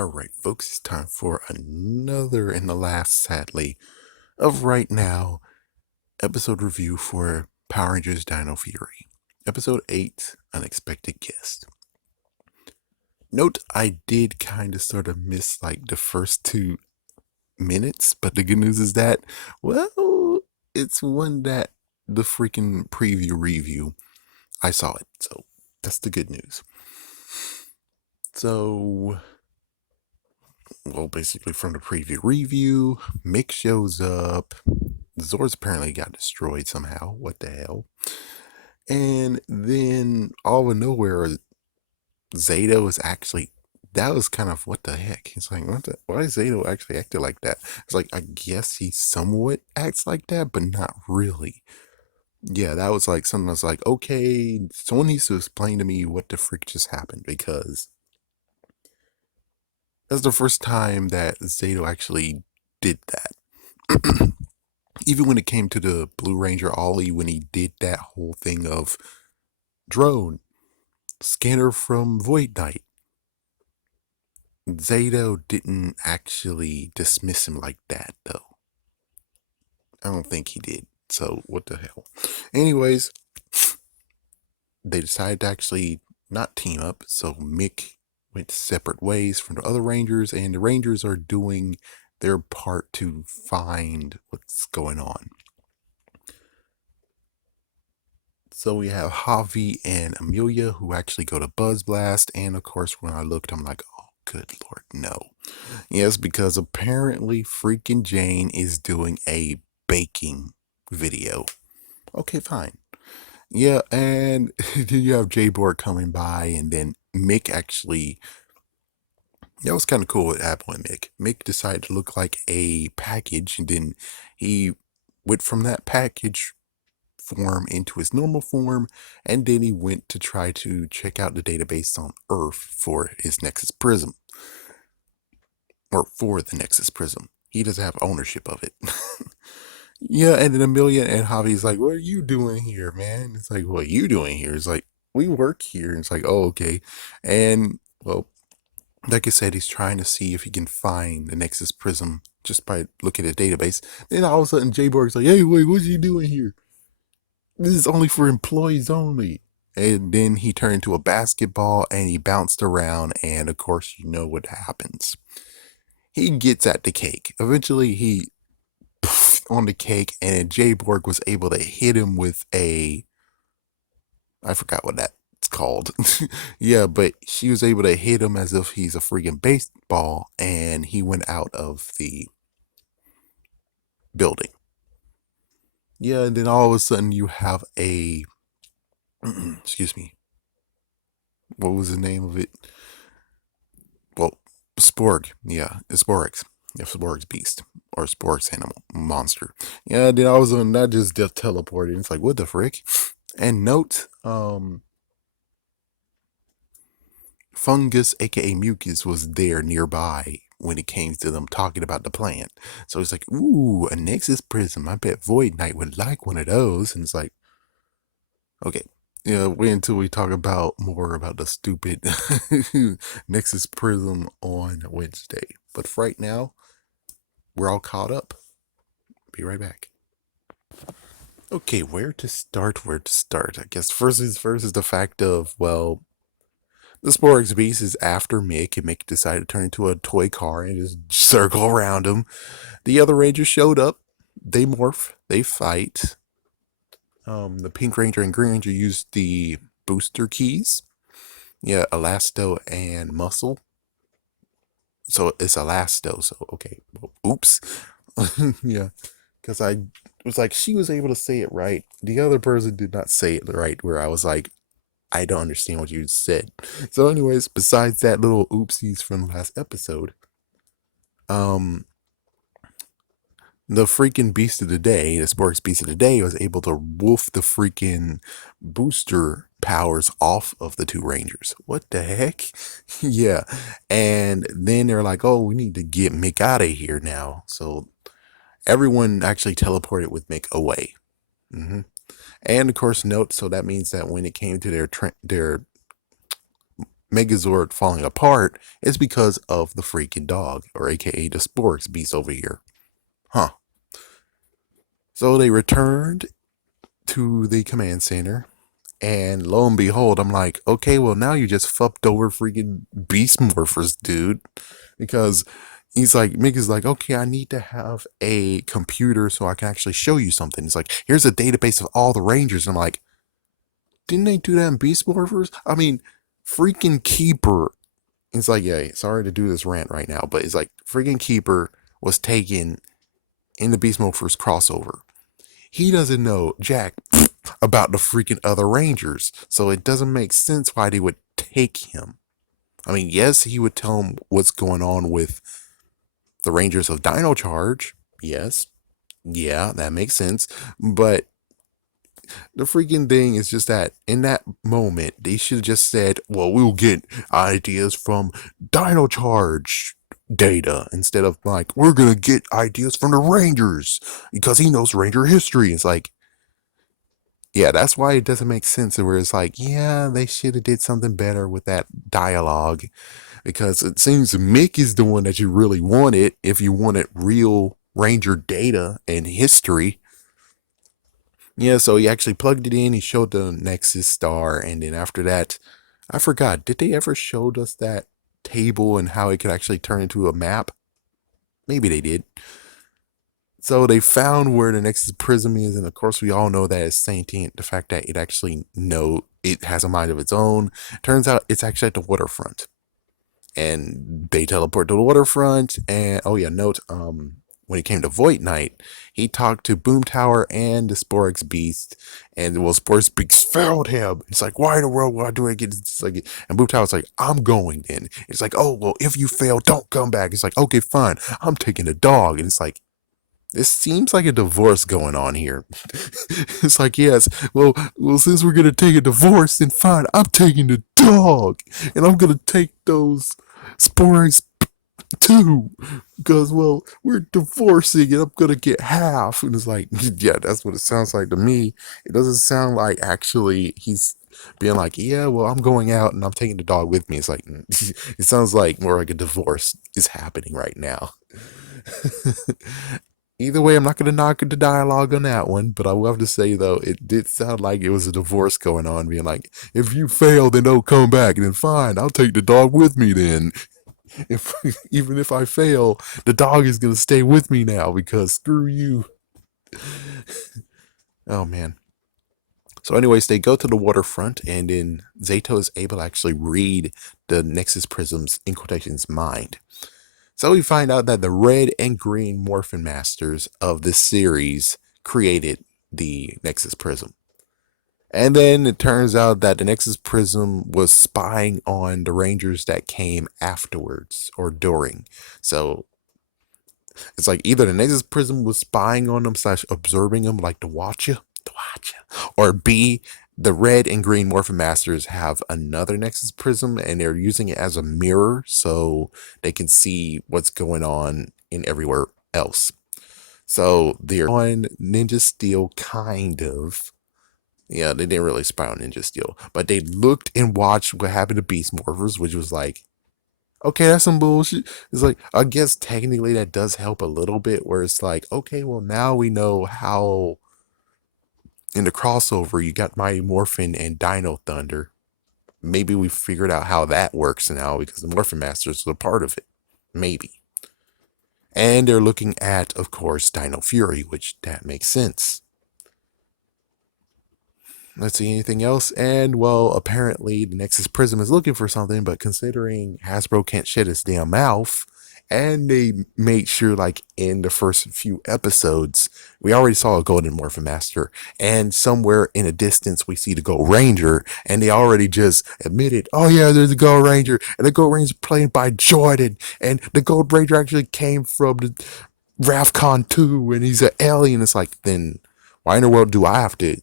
Alright, folks, it's time for another and the last, sadly, of right now episode review for Power Rangers Dino Fury. Episode 8, Unexpected Guest. Note, I did kind of sort of miss like the first 2 minutes, but the good news is that, well, it's one that the freaking preview review, I saw it, so that's the good news. So, well, basically from the preview review, Mick shows up. Zords apparently got destroyed somehow. What the hell? And then all of nowhere, Zayto is actually. That was kind of what the heck. It's like, why is Zayto actually acting like that? It's like, I guess he somewhat acts like that, but not really. Yeah, that was like something that's like, okay, someone needs to explain to me what the frick just happened, because that's the first time that Zayto actually did that. Even when it came to the Blue Ranger Ollie, when he did that whole thing of drone, scanner from Void Knight, Zayto didn't actually dismiss him like that, though. I don't think he did. So, what the hell? Anyways, they decided to actually not team up, so Mick went separate ways from the other Rangers, and the Rangers are doing their part to find what's going on. So we have Javi and Amelia, who actually go to Buzz Blast, and of course when I looked, I'm like, oh, good lord, no. Yes, because apparently freaking Jane is doing a baking video. Okay, fine. Yeah, and then you have J-Borg coming by, and then Mick actually, that was kind of cool what happened with Mick. Mick decided to look like a package, and then he went from that package form into his normal form, and then he went to try to check out the database on Earth for his Nexus Prism. Or for the Nexus Prism. He doesn't have ownership of it. Yeah, and then Amelia and Javi's like, what are you doing here, man? It's like, what are you doing here? It's like, we work here. And it's like, oh, okay. And, well, like I said, he's trying to see if he can find the Nexus Prism just by looking at the database. Then all of a sudden, J-Borg's like, hey, wait, what's he doing here? This is only for employees only. And then he turned into a basketball and he bounced around, and of course you know what happens. He gets at the cake. Eventually he on the cake, and J-Borg was able to hit him with I forgot what that's called. Yeah, but she was able to hit him as if he's a freaking baseball, and he went out of the building. Yeah, and then all of a sudden you have excuse me, what was the name of it? Well, Sporg. Yeah, it's Sporix. Yeah, Sporg's beast. Or Sporg's animal. Monster. Yeah, then all of a sudden that just teleported. It's like, what the frick? And note, Fungus, aka Mucus, was there nearby when it came to them talking about the plan. So it's like, ooh, a Nexus Prism. I bet Void Knight would like one of those. And it's like, okay. Yeah, wait until we talk about more about the stupid Nexus Prism on Wednesday. But for right now, we're all caught up. Be right back. Okay, where to start? I guess first is the fact of, well, the Sporix Beast is after Mick, and Mick decided to turn into a toy car and just circle around him. The other Rangers showed up. They morph. They fight. The Pink Ranger and Green Ranger used the booster keys. Yeah, Elasto and Muscle. So it's Elasto. So, okay. Oops. Yeah. Because I was like, she was able to say it right. The other person did not say it right, where I was like, I don't understand what you said. So anyways, besides that little oopsies from the last episode, the freaking beast of the day, the Sports beast of the day, was able to wolf the freaking booster powers off of the two Rangers. What the heck? Yeah. And then they're like, oh, we need to get Mick out of here now. So everyone actually teleported with Mick away. And of course, note, so that means that when it came to their Megazord falling apart is because of the freaking dog, or aka the Sporks beast over here. Huh. So they returned to the command center, and lo and behold, I'm like, okay, well, now you just fucked over freaking beast morphers, dude. Because he's like, Mick is like, okay, I need to have a computer so I can actually show you something. It's like, here's a database of all the Rangers. And I'm like, didn't they do that in Beast Morphers? I mean, freaking Keeper. It's like, yeah, sorry to do this rant right now, but it's like, freaking Keeper was taken in the Beast Morphers crossover. He doesn't know Jack about the freaking other Rangers, so it doesn't make sense why they would take him. I mean, yes, he would tell him what's going on with the Rangers of Dino Charge. Yes. Yeah, that makes sense. But the freaking thing is just that in that moment, they should have just said, well, we'll get ideas from Dino Charge data instead of like, we're going to get ideas from the Rangers because he knows Ranger history. It's like, yeah, that's why it doesn't make sense. Where it's like, yeah, they should have did something better with that dialogue, because it seems Mick is the one that you really wanted if you wanted real Ranger data and history. Yeah, so he actually plugged it in. He showed the Nexus star, and then after that, I forgot. Did they ever show us that table and how it could actually turn into a map? Maybe they did. So they found where the Nexus Prism is, and of course we all know that it's sentient. The fact that it has a mind of its own. Turns out it's actually at the waterfront, and they teleport to the waterfront. And oh yeah, note when he came to Void Knight, he talked to Boom Tower and the Sporix Beast, and well, Sporix Beast failed him. It's like, why in the world would I do it again? It's like, and Boom Tower's like, I'm going then. It's like, oh well, if you fail, don't come back. It's like, okay, fine, I'm taking the dog. And it's like, this seems like a divorce going on here. It's like, yes, well, since we're gonna take a divorce, then fine, I'm taking the dog, and I'm gonna take those sporings too, because well, we're divorcing, and I'm gonna get half. And it's like, yeah, that's what it sounds like to me. It doesn't sound like actually he's being like, yeah, well, I'm going out and I'm taking the dog with me. It's like, it sounds like more like a divorce is happening right now. Either way, I'm not going to knock the dialogue on that one, but I will have to say, though, it did sound like it was a divorce going on, being like, if you fail, then don't come back, and then fine, I'll take the dog with me then. If Even if I fail, the dog is going to stay with me now, because screw you. Oh, man. So anyways, they go to the waterfront, and then Zayto is able to actually read the Nexus Prism's, in quotations, mind. So we find out that the red and green Morphin Masters of this series created the Nexus Prism. And then it turns out that the Nexus Prism was spying on the Rangers that came afterwards or during. So it's like either the Nexus Prism was spying on them / observing them like to watch you, or B, the red and green Morphin Masters have another Nexus Prism and they're using it as a mirror so they can see what's going on in everywhere else. So they're on Ninja Steel, kind of. Yeah, they didn't really spy on Ninja Steel, but they looked and watched what happened to Beast Morphers, which was like, okay, that's some bullshit. It's like, I guess technically that does help a little bit, where it's like, okay, well, now we know how in the crossover you got Mighty Morphin and Dino Thunder. Maybe we figured out how that works now because the Morphin Masters are a part of it. Maybe. And they're looking at, of course, Dino Fury, which that makes sense. Let's see, anything else? And, well, apparently the Nexus Prism is looking for something, but considering Hasbro can't shut his damn mouth, and they made sure, like, in the first few episodes, we already saw a Golden Morphin Master, and somewhere in a distance, we see the Gold Ranger, and they already just admitted, oh yeah, there's a Gold Ranger, and the Gold Ranger played by Jordan, and the Gold Ranger actually came from the Ravcon 2, and he's an alien. It's like, then why in the world do I have to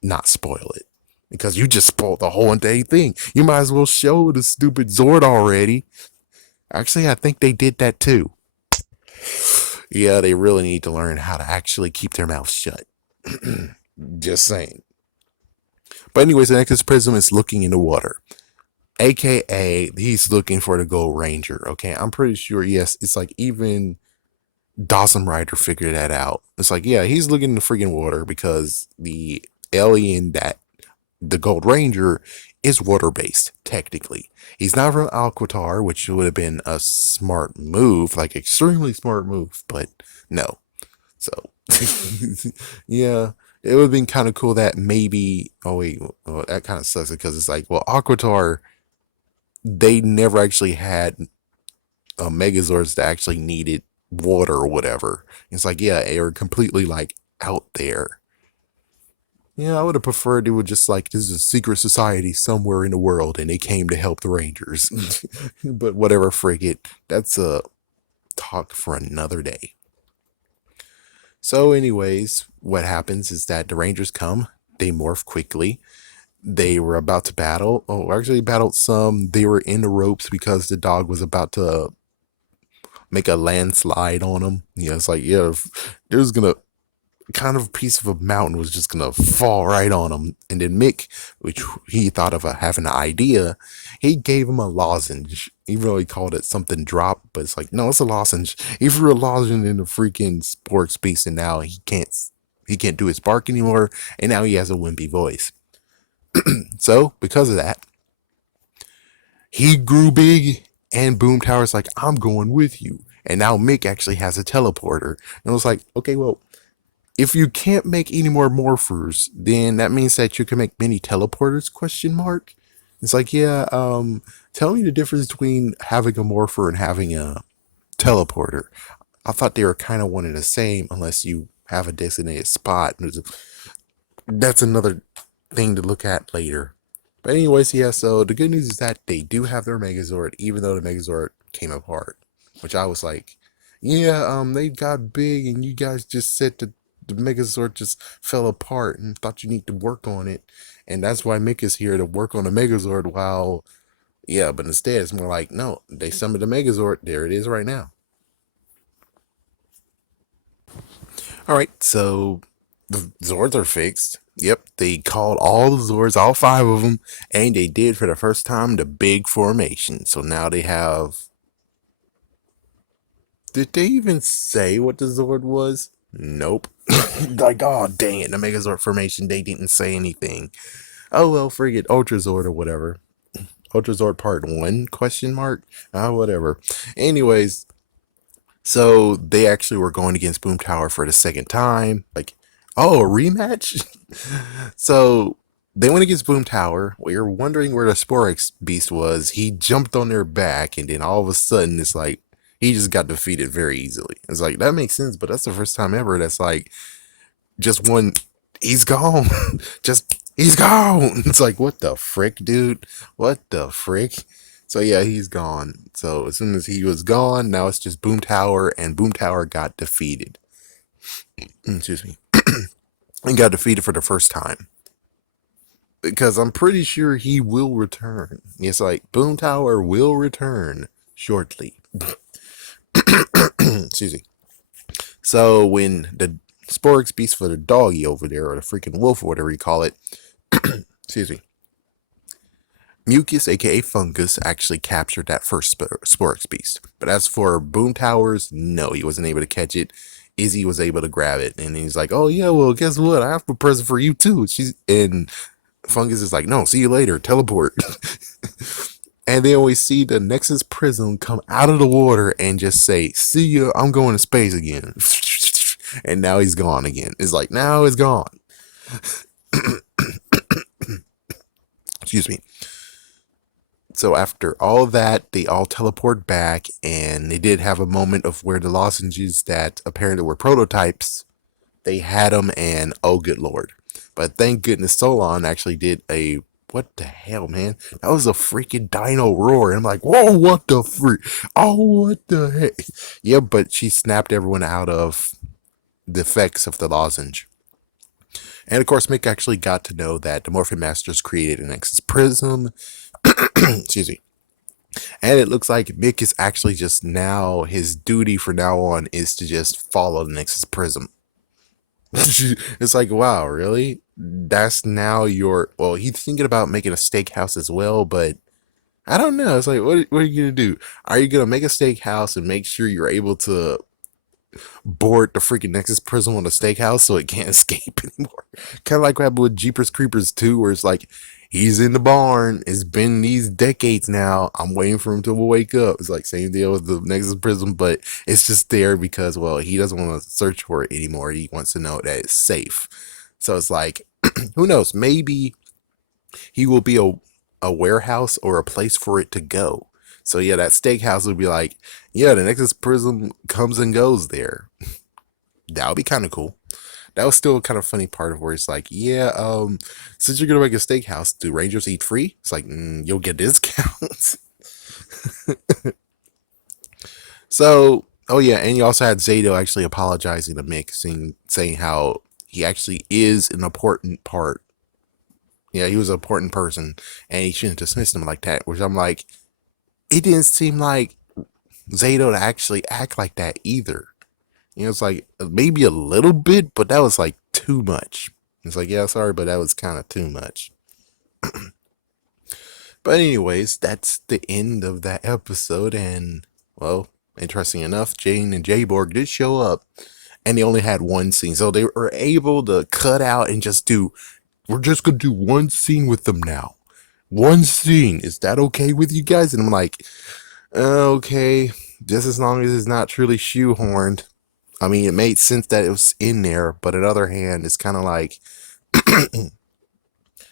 not spoil it? Because you just spoiled the whole entire thing. You might as well show the stupid Zord already. Actually, I think they did that too. Yeah, they really need to learn how to actually keep their mouths shut. Just saying. But anyways, the Nexus Prism is looking in the water. AKA, he's looking for the Gold Ranger. Okay, I'm pretty sure. Yes, it's like even Dawson Rider figured that out. It's like, yeah, he's looking in the freaking water because the alien that the Gold Ranger is water based, technically. He's not from Alquitar, which would have been a smart move, like extremely smart move, but no. So, yeah, it would have been kind of cool that maybe. Oh, wait, well, that kind of sucks because it's like, well, Alquitar, they never actually had Megazords that actually needed water or whatever. It's like, yeah, they were completely like out there. Yeah, I would have preferred it would just like this is a secret society somewhere in the world and they came to help the Rangers. But whatever, frigate, that's a talk for another day. So, anyways, what happens is that the Rangers come, they morph quickly. They were about to battle. Oh, actually, battled some. They were in the ropes because the dog was about to make a landslide on them. Yeah, it's like, yeah, there's gonna kind of piece of a mountain was just gonna fall right on him. And then Mick, which he thought of having an idea, he gave him a lozenge, even though he called it something drop. But it's like, no, it's a lozenge. He threw a lozenge in the freaking sporks beast, and now he can't do his bark anymore, and now he has a wimpy voice. So because of that, he grew big, and Boom Tower's like, I'm going with you. And now Mick actually has a teleporter. And I was like, okay, well, if you can't make any more morphers, then that means that you can make many teleporters, question mark. It's like, yeah, tell me the difference between having a morpher and having a teleporter. I thought they were kind of one and the same unless you have a designated spot. That's another thing to look at later. But anyways, yeah, so the good news is that they do have their Megazord, even though the Megazord came apart. Which I was like, yeah, they got big and you guys just said that the Megazord just fell apart and thought you need to work on it. And that's why Mick is here to work on the Megazord while, yeah, but instead it's more like, no, they summoned the Megazord. There it is right now. All right, so the Zords are fixed. Yep, they called all the Zords, all five of them, and they did for the first time the big formation. So now they have. Did they even say what the Zord was? Nope. Like, oh, dang it, the Megazord formation, they didn't say anything. Oh, well, frigate Ultra Zord or whatever. Ultra Zord Part 1, question mark? Whatever. Anyways, so they actually were going against Boom Tower for the second time. Like, oh, a rematch? So they went against Boom Tower. We were wondering where the Sporex beast was. He jumped on their back, and then all of a sudden, it's like he just got defeated very easily. It's like that makes sense, but that's the first time ever that's like just one. He's gone. Just he's gone. It's like what the frick, dude? What the frick? So yeah, he's gone. So as soon as he was gone, now it's just Boom Tower, and Boom Tower got defeated. Excuse me. And got defeated for the first time. Because I'm pretty sure he will return. It's like Boom Tower will return shortly. Excuse me. So when the Sporix beast for the doggy over there, or the freaking wolf, or whatever you call it, excuse me, Mucus, aka Fungus, actually captured that first Sporix beast. But as for Boom Towers, no, he wasn't able to catch it. Izzy was able to grab it, and he's like, "Oh yeah, well, guess what? I have a present for you too." And Fungus is like, "No, see you later. Teleport." And then we see the Nexus Prism come out of the water and just say, "See ya, I'm going to space again." And now he's gone again. It's like, now he's gone. Excuse me. So after all that, they all teleport back, and they did have a moment of where the lozenges that apparently were prototypes, they had them, and oh good lord. But thank goodness Solon actually did a, what the hell, man? That was a freaking Dino roar. And I'm like, whoa, what the freak? Oh, what the heck? Yeah, but she snapped everyone out of the effects of the lozenge. And of course, Mick actually got to know that the Morphin Masters created an Nexus Prism. Excuse me. And it looks like Mick is actually just now, his duty from now on is to just follow the Nexus Prism. It's like, wow, really? That's now your, well, he's thinking about making a steakhouse as well, but I don't know. It's like, what are you gonna do? Are you gonna make a steakhouse and make sure you're able to board the freaking Nexus Prism on the steakhouse so it can't escape anymore? Kind of like what happened with Jeepers Creepers 2, where it's like he's in the barn. It's been these decades now. I'm waiting for him to wake up. It's like same deal with the Nexus Prism, but it's just there because well, he doesn't want to search for it anymore. He wants to know that it's safe. So it's like, who knows? Maybe he will be a warehouse or a place for it to go. So yeah, that steakhouse would be like, yeah, the Nexus Prism comes and goes there. That would be kind of cool. That was still a kind of funny part of where it's like, yeah, since you're gonna make a steakhouse, do Rangers eat free? It's like, you'll get discounts. So, oh yeah, and you also had Zayto actually apologizing to Mick, saying how he actually is an important part. Yeah, he was an important person, and he shouldn't dismiss him like that. Which I'm like, it didn't seem like Zayto to actually act like that either. You know, it's like maybe a little bit, but that was like too much. It's like, yeah, sorry, but that was kind of too much. But anyways, that's the end of that episode, and well, interesting enough, Jane and Jayborg did show up, and they only had one scene, so they were able to cut out and just do. We're just gonna do one scene with them now. One scene. Is that okay with you guys? And I'm like, okay, just as long as it's not truly shoehorned. I mean, it made sense that it was in there, but on the other hand, it's kind of like,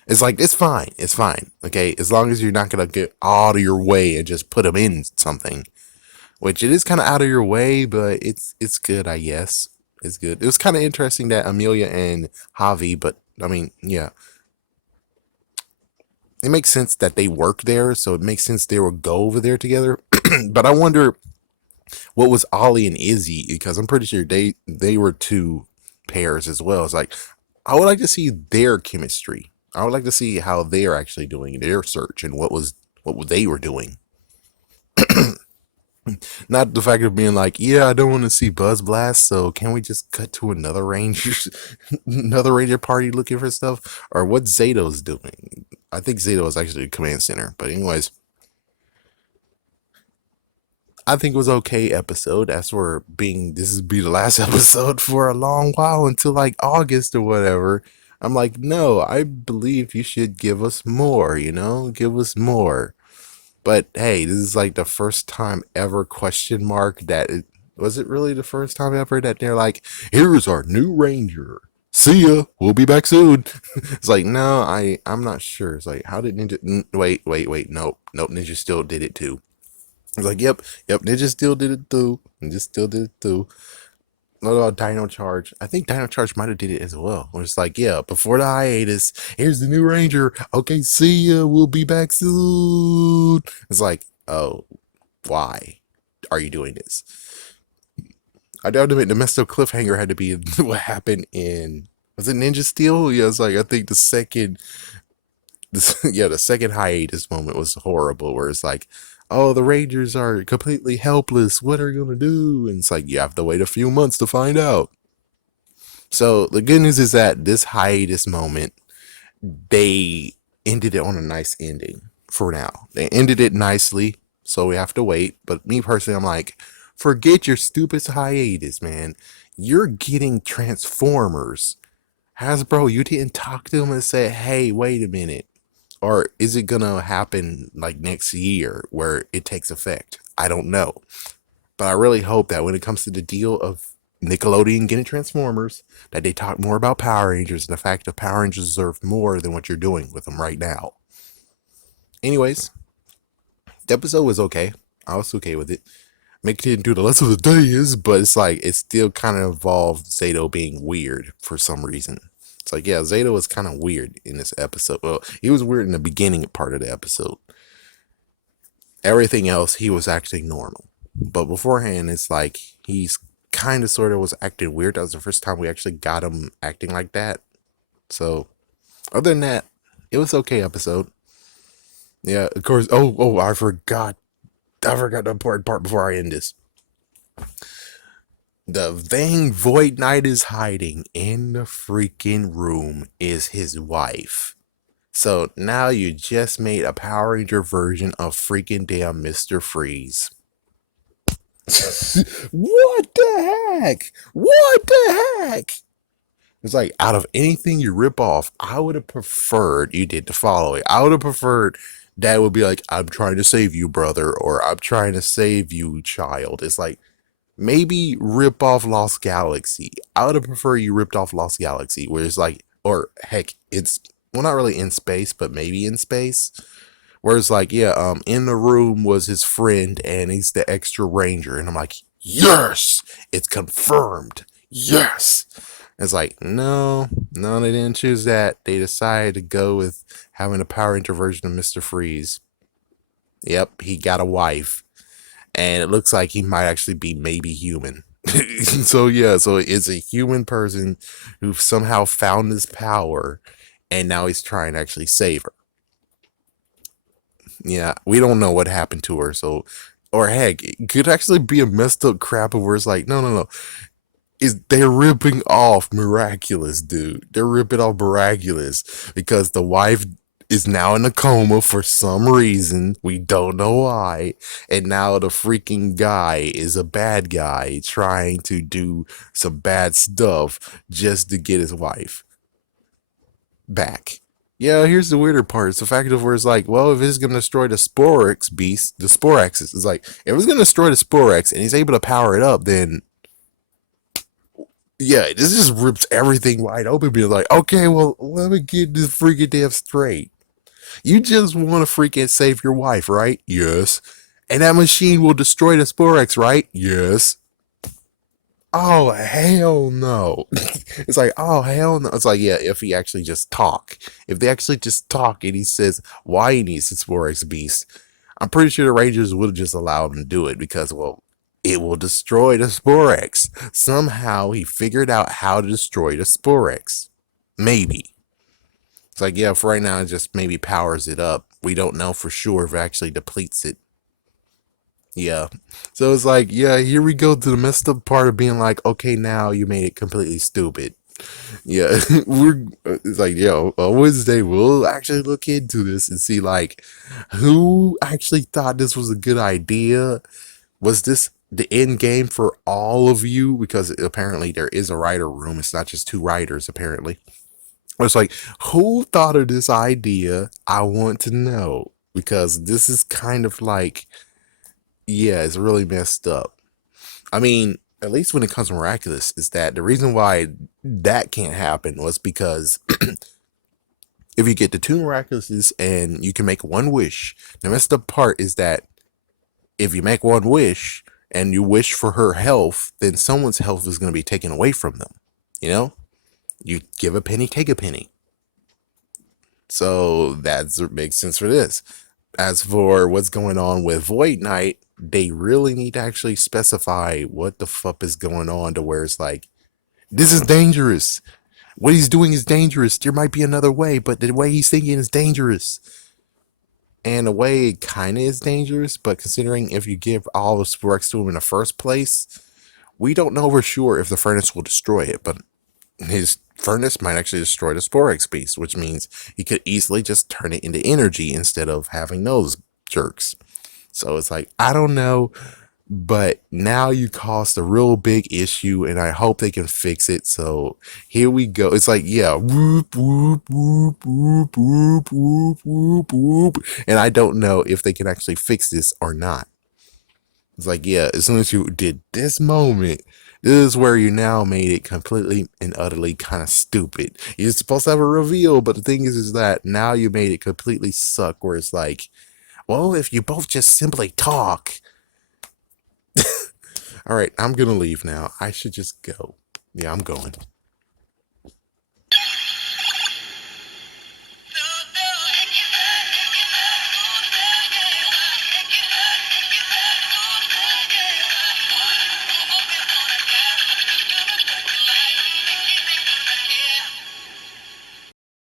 it's like, it's fine. It's fine. Okay. As long as you're not going to get out of your way and just put them in something, which it is kind of out of your way, but it's good, I guess. It's good. It was kind of interesting that Amelia and Javi, but I mean, yeah, it makes sense that they work there, so it makes sense they would go over there together. But I wonder what was Ollie and Izzy, because I'm pretty sure they were two pairs as well. It's like I would like to see their chemistry. I would like to see how they are actually doing their search and what they were doing. Not the fact of being like, yeah, I don't want to see Buzz Blast, so can we just cut to another ranger, another ranger party looking for stuff, or what Zayto's doing? I think Zayto is actually a command center, but anyways, I think it was okay episode. As for being, this is be the last episode for a long while until like August or whatever. I'm like, no, I believe you should give us more. Give us more. But hey, this is like the first time ever question mark that was it really the first time ever that they're like, here's our new ranger. See ya. We'll be back soon. It's like, no, I'm not sure. It's like, how did Ninja? Wait. Nope. Ninja still did it too. It's like, yep. Ninja still did it too. Ninja still did it too. What about Dino Charge? I think Dino Charge might have did it as well. Where it's like, yeah, before the hiatus, here's the new Ranger. Okay, see ya. We'll be back soon. It's like, oh, why are you doing this? I doubt the Mesto cliffhanger had to be what happened in, was it Ninja Steel? Yeah, it's like I think the second the second hiatus moment was horrible, where it's like, oh, the Rangers are completely helpless. What are you gonna do? And it's like you have to wait a few months to find out. So the good news is that this hiatus moment, they ended it on a nice ending for now. They ended it nicely, so we have to wait. But me personally, I'm like, forget your stupid hiatus, man. You're getting Transformers. Hasbro, you didn't talk to them and say, hey, wait a minute. Or is it gonna happen like next year where it takes effect? I don't know. But I really hope that when it comes to the deal of Nickelodeon getting Transformers, that they talk more about Power Rangers and the fact that Power Rangers deserve more than what you're doing with them right now. Anyways, the episode was okay. I was okay with it. Mick didn't do the rest of the days, but it's like it still kind of involved Zayto being weird for some reason. It's like, yeah, Zayto was kind of weird in this episode. Well, he was weird in the beginning part of the episode. Everything else, he was acting normal. But beforehand, it's like he's kind of sort of was acting weird. That was the first time we actually got him acting like that. So, other than that, it was okay episode. Yeah, of course. Oh, I forgot. I forgot the important part before I end this. The vein Void Knight is hiding in the freaking room is his wife. So now you just made a Power Ranger version of freaking damn Mr. Freeze. What the heck? What the heck? It's like, out of anything you rip off, I would have preferred you did the following. I would have preferred Dad would be like, I'm trying to save you, brother, or I'm trying to save you, child. It's like, maybe rip off Lost Galaxy. I would have preferred you ripped off Lost Galaxy, where it's like, or heck, it's, well, not really in space, but maybe in space. Where it's like, yeah, in the room was his friend and he's the extra ranger. And I'm like, yes, it's confirmed. Yes. It's like, no, they didn't choose that. They decided to go with having a Power Ranger version of Mr. Freeze. Yep, he got a wife. And it looks like he might actually be maybe human. So yeah, so it's a human person who somehow found this power and now he's trying to actually save her. Yeah, we don't know what happened to her, so, or heck, it could actually be a messed up crap of where it's like, no. Is they're ripping off Miraculous, dude. They're ripping off Miraculous because the wife is now in a coma for some reason. We don't know why. And now the freaking guy is a bad guy trying to do some bad stuff just to get his wife back. Yeah, here's the weirder part. It's the fact of where it's like, well, if it's going to destroy the Sporex beast, the Sporex is like, if it's going to destroy the Sporex and he's able to power it up, then yeah, this just rips everything wide open. Be like, okay, well, let me get this freaking damn straight. You just want to freaking save your wife, right? Yes. And that machine will destroy the Sporex, right? Yes. Oh, hell no. It's like, oh, hell no. It's like, yeah, if he actually just talk. If they actually just talk and he says why he needs the Sporex beast, I'm pretty sure the Rangers would have just allowed him to do it because, well, it will destroy the Sporex. Somehow he figured out how to destroy the Sporex. Maybe. It's like, yeah, for right now, it just maybe powers it up. We don't know for sure if it actually depletes it. Yeah. So it's like, yeah, here we go to the messed up part of being like, okay, now you made it completely stupid. Yeah, it's like, yo, on Wednesday, we'll actually look into this and see, like, who actually thought this was a good idea. Was this the end game for all of you? Because apparently there is a writer room. It's not just two writers, apparently. It's like, who thought of this idea? I want to know. Because this is kind of like, yeah, it's really messed up. I mean, at least when it comes to Miraculous, is that the reason why that can't happen was because if you get the two Miraculouses and you can make one wish, the messed up part is that if you make one wish and you wish for her health, then someone's health is going to be taken away from them. You know? You give a penny, take a penny. So that makes sense for this. As for what's going on with Void Knight, they really need to actually specify what the fuck is going on to where it's like, this is dangerous. What he's doing is dangerous. There might be another way, but the way he's thinking is dangerous. And the way it kind of is dangerous, but considering if you give all the Sporex to him in the first place, we don't know for sure if the furnace will destroy it, but his furnace might actually destroy the Sporex beast, which means he could easily just turn it into energy instead of having those jerks. So it's like, I don't know, but now you caused a real big issue and I hope they can fix it. So here we go. It's like, yeah, whoop, whoop, whoop, whoop, whoop, whoop, whoop, whoop. And I don't know if they can actually fix this or not. It's like, yeah, as soon as you did this moment, this is where you now made it completely and utterly kind of stupid. You're supposed to have a reveal, but the thing is that now you made it completely suck where it's like, well, if you both just simply talk. All right, I'm going to leave now. I should just go. Yeah, I'm going.